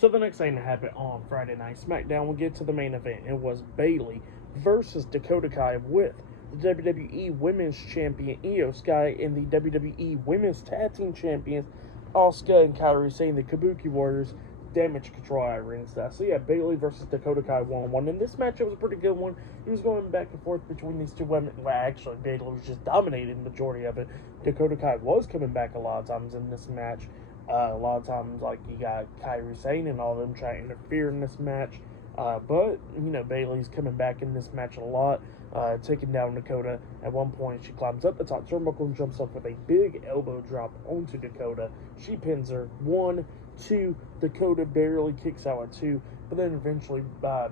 So the next thing that happened on Friday Night SmackDown, we'll get to the main event. It was Bayley versus Dakota Kai with the WWE Women's Champion Io Sky and the WWE Women's Tag Team Champions Asuka and Kairi, saying the Kabuki Warriors damage control at ringside. So yeah, Bayley versus Dakota Kai 1-1. And this matchup was a pretty good one. It was going back and forth between these two women. Well, actually, Bayley was just dominating the majority of it. Dakota Kai was coming back a lot of times in this match. A lot of times, like, you got Kairi, Sane, and all of them trying to interfere in this match. But, you know, Bayley's coming back in this match a lot, taking down Dakota. At one point, she climbs up the top turnbuckle and jumps up with a big elbow drop onto Dakota. She pins her. 1, 2, Dakota barely kicks out at 2. But then eventually,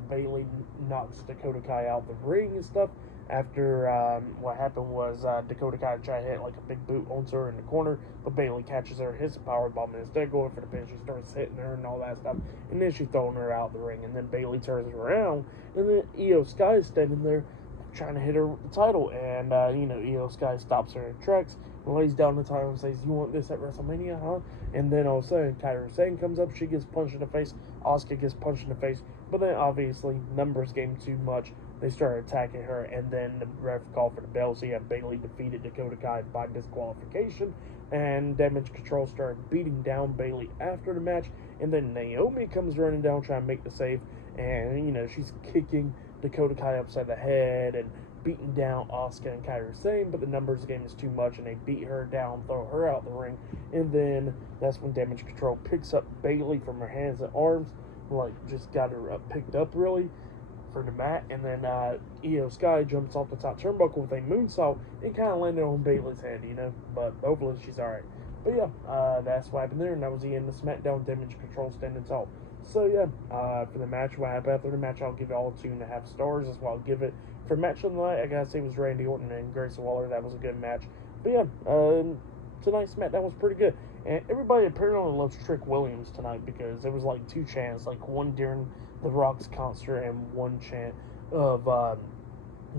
Bayley knocks Dakota Kai out the ring and stuff. After what happened was Dakota Kai tried to hit like a big boot onto her in the corner, but Bayley catches her, hits a powerbomb, and instead of going for the pin, she starts hitting her and all that stuff, and then she's throwing her out the ring, and then Bayley turns around, and then Io Sky is standing there trying to hit her with the title, and Io Sky stops her in her tracks and lays down the title and says, "You want this at WrestleMania, huh?" And then all of a sudden, Kairi Sane comes up, she gets punched in the face, Asuka gets punched in the face, but then obviously numbers game too much. They started attacking her, and then the ref called for the bell. So yeah, Bayley defeated Dakota Kai by disqualification, and Damage Control started beating down Bayley after the match. And then Naomi comes running down trying to make the save, and she's kicking Dakota Kai upside the head and beating down Asuka and Kairi Sane, but the numbers game is too much, and they beat her down, throw her out the ring, and then that's when Damage Control picks up Bayley from her hands and arms, like just got her picked up really for the mat, and then Io Sky jumps off the top turnbuckle with a moonsault and kind of landed on Bayley's head, but hopefully she's alright. But yeah, that's what happened there, and that was the end of SmackDown. Damage Control standing tall. So yeah, for the match, what happened after the match, I'll give it all 2.5 stars. That's what I'll give it. For match of the night, I gotta say it was Randy Orton and Grayson Waller. That was a good match. But yeah, tonight's SmackDown was pretty good. And everybody apparently loves Trick Williams tonight, because there was like 2 chants, like one during the Rock's concert and one chant of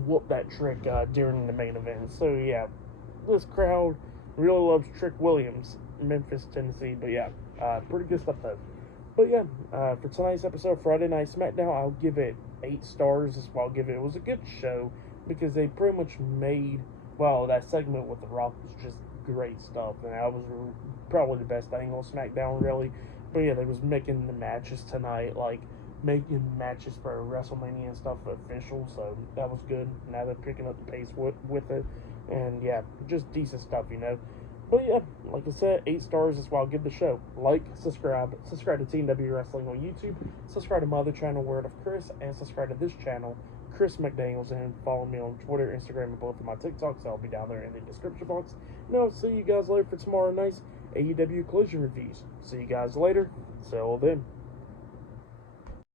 whoop that trick during the main event. So yeah, this crowd really loves Trick Williams, Memphis, Tennessee. But yeah, pretty good stuff though. But yeah, for tonight's episode, Friday Night SmackDown, I'll give it 8 stars. That's what I'll give it. It was a good show, because they pretty much made, well, that segment with The Rock was just great stuff, and that was probably the best thing on SmackDown, really. But yeah, they was making the matches tonight, like making matches for WrestleMania and stuff official, so that was good. Now they're picking up the pace with it, and yeah, just decent stuff, But yeah, like I said, 8 stars is what I'll give the show. Like, subscribe to Team W Wrestling on YouTube, subscribe to my other channel, Word of Chris, and subscribe to this channel, Chris McDaniels, and follow me on Twitter, Instagram, and both of my TikToks. I'll be down there in the description box. And I'll see you guys later for tomorrow night's AEW Collision reviews. See you guys later. Till then.